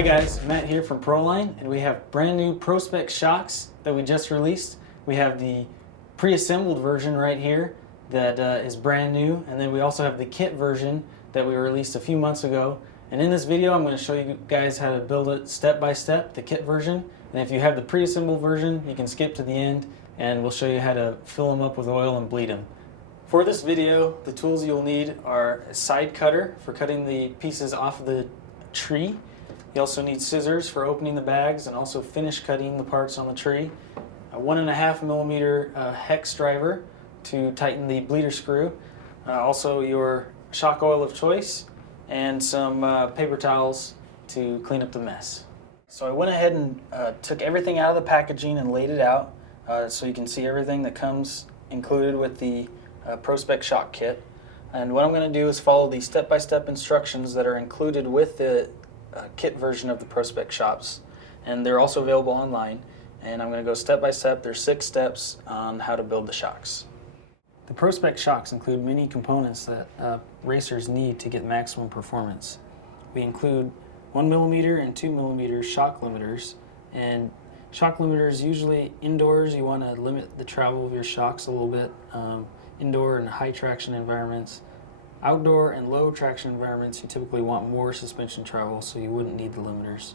Hi guys, Matt here from Proline, and we have brand new Pro-Spec Shocks that we just released. We have the pre-assembled version right here that is brand new, and then we also have the kit version that we released a few months ago. And in this video I'm going to show you guys how to build it step by step, the kit version. And if you have the pre-assembled version, you can skip to the end and we'll show you how to fill them up with oil and bleed them. For this video, the tools you'll need are a side cutter for cutting the pieces off of the tree. You also need scissors for opening the bags and also finish cutting the parts on the tree. A 1.5 millimeter hex driver to tighten the bleeder screw. Also your shock oil of choice and some paper towels to clean up the mess. So I went ahead and took everything out of the packaging and laid it out so you can see everything that comes included with the Pro-Spec Shock Kit. And what I'm going to do is follow the step-by-step instructions that are included with the kit version of the Pro-Spec Shocks, and they're also available online. And I'm going to go step by step. There's 6 steps on how to build the shocks. The Pro-Spec Shocks include many components that racers need to get maximum performance. We include 1 millimeter and 2 millimeter shock limiters, and shock limiters usually indoors. You want to limit the travel of your shocks a little bit. Indoor and high traction environments. Outdoor and low traction environments, you typically want more suspension travel, so you wouldn't need the limiters.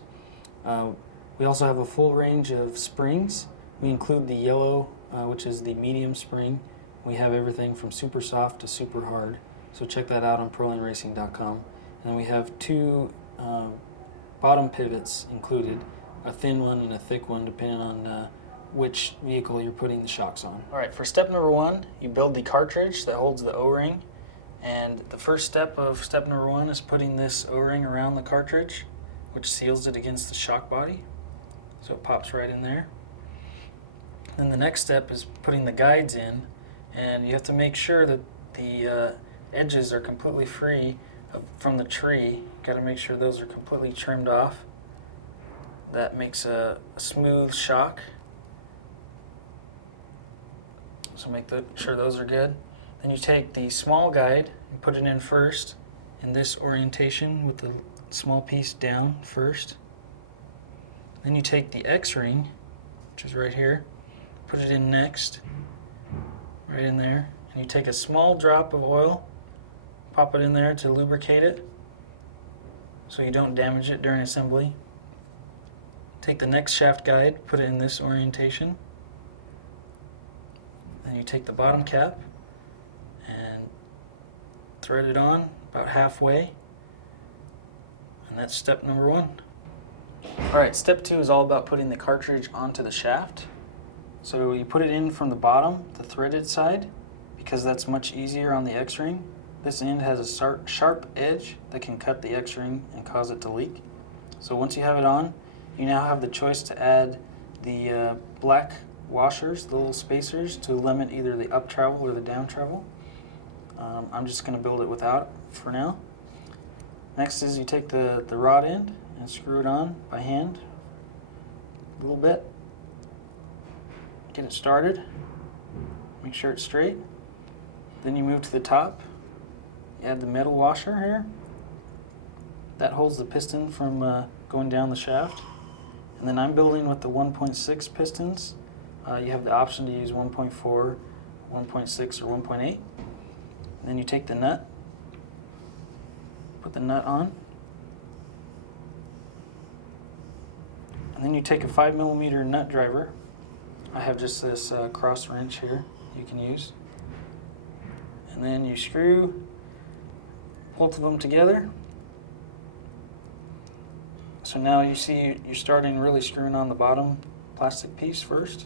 We also have a full range of springs. We include the yellow, which is the medium spring. We have everything from super soft to super hard, so check that out on ProLaneRacing.com. And we have 2 bottom pivots included, a thin one and a thick one, depending on which vehicle you're putting the shocks on. All right, for step number 1, you build the cartridge that holds the O-ring. And the first step of step number 1 is putting this O-ring around the cartridge, which seals it against the shock body. So it pops right in there. Then the next step is putting the guides in, and you have to make sure that the edges are completely free from the tree. Got to make sure those are completely trimmed off. That makes a smooth shock. So make sure those are good. Then you take the small guide and put it in first in this orientation with the small piece down first. Then you take the X-ring, which is right here, put it in next, right in there. And you take a small drop of oil, pop it in there to lubricate it so you don't damage it during assembly. Take the next shaft guide, put it in this orientation. Then you take the bottom cap and thread it on about halfway, and that's step number 1. Alright, step 2 is all about putting the cartridge onto the shaft. So you put it in from the bottom, the threaded side, because that's much easier on the X-ring. This end has a sharp edge that can cut the X-ring and cause it to leak. So once you have it on, you now have the choice to add the black washers, the little spacers, to limit either the up travel or the down travel. I'm just going to build it without for now. Next is you take the rod end and screw it on by hand a little bit. Get it started. Make sure it's straight. Then you move to the top. You add the metal washer here. That holds the piston from going down the shaft. And then I'm building with the 1.6 pistons. You have the option to use 1.4, 1.6, or 1.8. Then you take the nut, put the nut on, and then you take a 5 millimeter nut driver. I have just this cross wrench here you can use. And then you screw both of them together. So now you see you're starting really screwing on the bottom plastic piece first.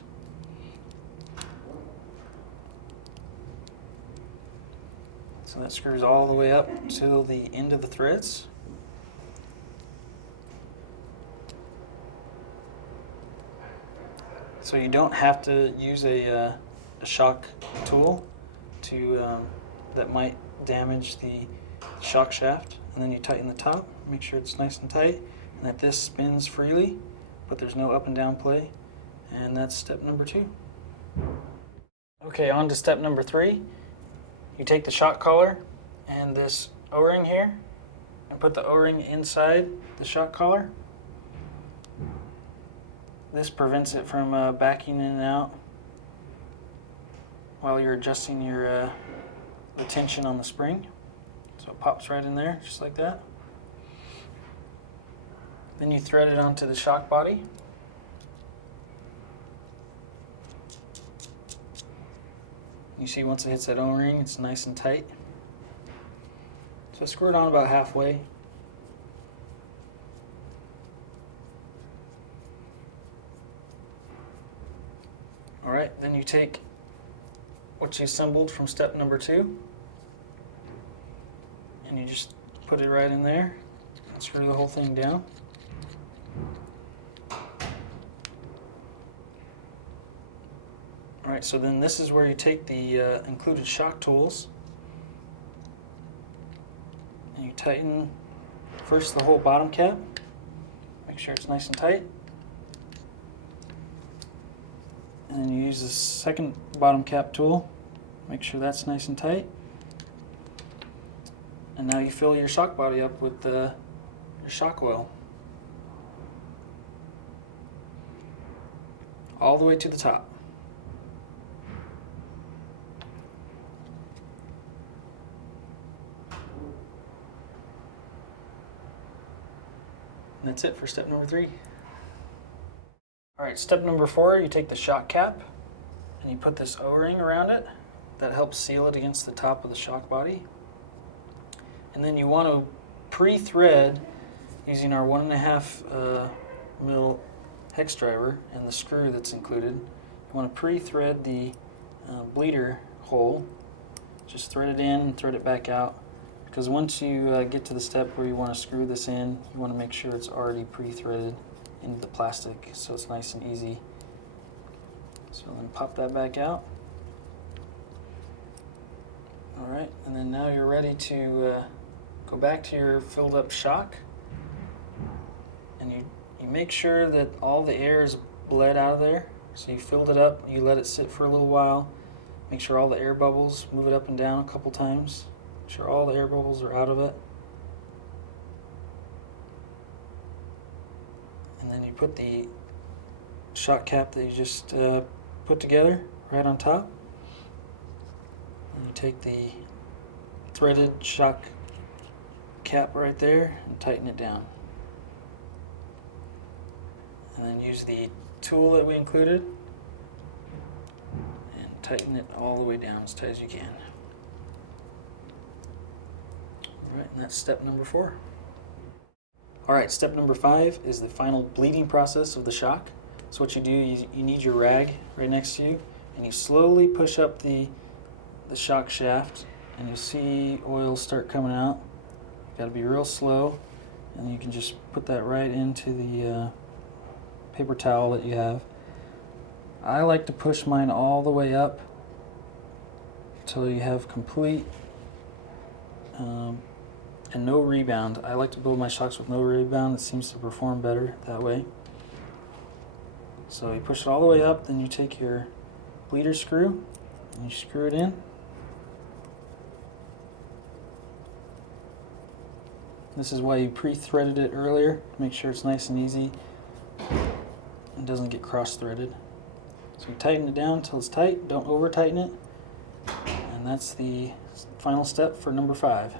So that screws all the way up to the end of the threads. So you don't have to use a shock tool that might damage the shock shaft. And then you tighten the top, make sure it's nice and tight, and that this spins freely, but there's no up and down play. And that's step number 2. Okay, on to step number 3. You take the shock collar and this O-ring here and put the O-ring inside the shock collar This prevents it from backing in and out while you're adjusting your the tension on the spring. So it pops right in there, just like that. Then you thread it onto the shock body. You see once it hits that O-ring, it's nice and tight. So screw it on about halfway. Alright, then you take what you assembled from step number 2 and you just put it right in there and screw the whole thing down. Alright, so then this is where you take the included shock tools and you tighten first the whole bottom cap, make sure it's nice and tight, and then you use the second bottom cap tool, make sure that's nice and tight, and now you fill your shock body up with your shock oil all the way to the top. And that's it for step number 3. Alright, step number 4, you take the shock cap and you put this O-ring around it. That helps seal it against the top of the shock body. And then you want to pre-thread using our 1.5 mil hex driver and the screw that's included. You want to pre-thread the bleeder hole. Just thread it in and thread it back out. Because once you get to the step where you want to screw this in, you want to make sure it's already pre-threaded into the plastic so it's nice and easy. So then pop that back out. Alright, and then now you're ready to go back to your filled up shock. And you make sure that all the air is bled out of there. So you filled it up, you let it sit for a little while. Make sure all the air bubbles, move it up and down a couple times. Make sure all the air bubbles are out of it. And then you put the shock cap that you just put together right on top. And you take the threaded shock cap right there and tighten it down. And then use the tool that we included and tighten it all the way down as tight as you can. Alright, and that's step number 4. Alright, step number 5 is the final bleeding process of the shock. So what you do, you need your rag right next to you, and you slowly push up the shock shaft, and you'll see oil start coming out. You gotta be real slow, and you can just put that right into the paper towel that you have. I like to push mine all the way up until you have complete and no rebound. I like to build my shocks with no rebound. It seems to perform better that way. So you push it all the way up, then you take your bleeder screw and you screw it in. This is why you pre-threaded it earlier, to make sure it's nice and easy and doesn't get cross-threaded. So you tighten it down until it's tight, don't over-tighten it, and that's the final step for number 5.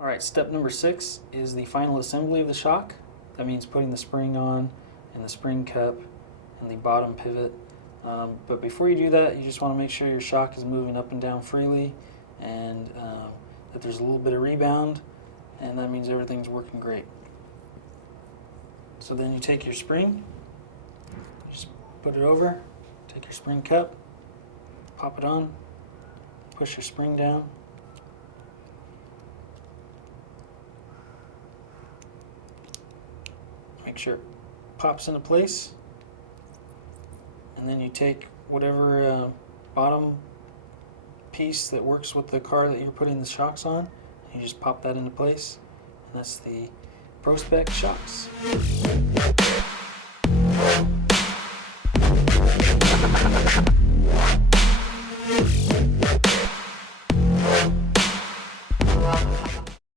Alright, step number 6 is the final assembly of the shock. That means putting the spring on and the spring cup and the bottom pivot. But before you do that, you just want to make sure your shock is moving up and down freely and that there's a little bit of rebound, and that means everything's working great. So then you take your spring, just put it over, take your spring cup, pop it on, push your spring down. Make sure it pops into place, and then you take whatever bottom piece that works with the car that you're putting the shocks on, and you just pop that into place, and that's the Pro-Spec Shocks.